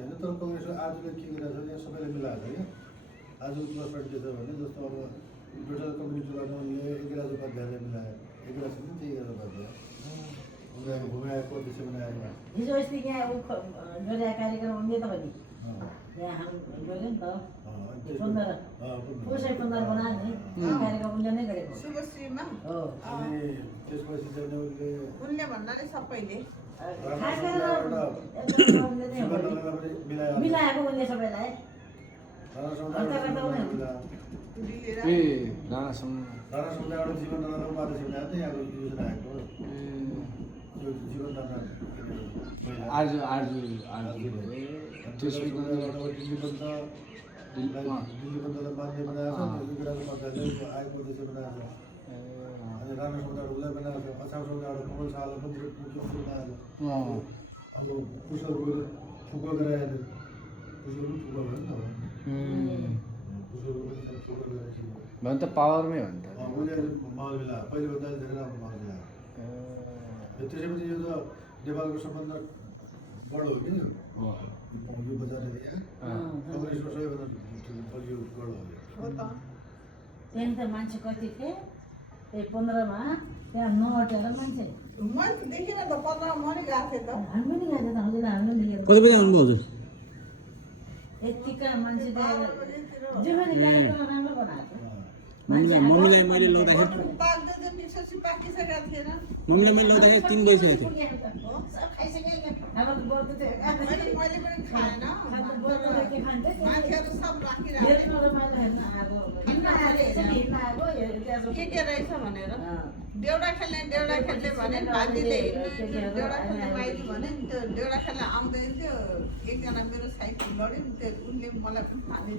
छैन तर कङ्ग्रेसले आजले के गरिरहेको छ यहाँ सबैले मिलाएको छ क्या आजको प्लस पोइन्ट के छ भने जस्तो अब टोटल कम्युनिटी उनले एकराज उपाध्यायले मिलायो एकराज पनि त्यही एकराज उपाध्याय उनीहरू घुमाएको त्यसै बनाएको हिजो अस्ति यहाँ गरिरहेको कार्यक्रम उनले त भने यहाँ हामी गऱ्यो नि त 15 बनायो नि कार्यक्रम उनले नै गरेको शुभश्रीमा हो अनि त्यसपछि चाहिँ उनले भन्नाले सबैले मिलाएको उनले सबैलाई ए राणा समुदायबाट जीवन नारायण उपाध्याय बनाएको यहाँको योजना आएको जीवन नारायण आज त्यसपछि दिल्ली बन्दलाई मान्ने बनाएको छ एकराज उपाध्यायले आएको त्यसै बनाएको छ अनि राणा समुदायबाट उसलाई बनाएको छ अछाम समुदायबाट कमल शाहलाई मन्त्री मुख्यमन्त्री बनाएको छ अब कुशलको फुको गराएर कुशल पनि फुको भयो नि त कुशलको पनि फुको गराएको भन त पावरमै हो नि त उसले माहौल मिलायो पहिलेभन्दा धेरै राम्रो माहौल मिलायो त्यसैपछि यो त नेपालको सबभन्दा बढो हो कि यो बजार एरिया कङ्ग्रेसको सबैभन्दा बलियो गढ हो त्यहाँ त मान्छे कति थिए त्यही 15 मा त्यहाँ नअटेर मान्छे मैले त देखिनँ त 15 म नि गएको थिएँ त हामी पनि गएको त हजुर हामीले पनि गएको कति बजी आउनुभयो हजुर यतिका मान्छे जे पनि कार्यक्रम राम्रो बनाएको मम्मीलाई मैले ल्याउँदाखेरि पाक्दै त निसोसी पाकिसकेको थिएन मम्मीलाई मैले ल्याउँदाखेरि 3 बजिसकेको थियो मैले पनि खाएन मान्छेहरू सब राखिरहेको के रहेछ भनेर देउडा खेल्ने भने भान्जीले देउडा खेल्ने बाहिरी भने त्यो देउडा खेल्न आउँदैन थियो एकजना मेरो साइकल लड्यो नि त्यो उनले मलाई पनि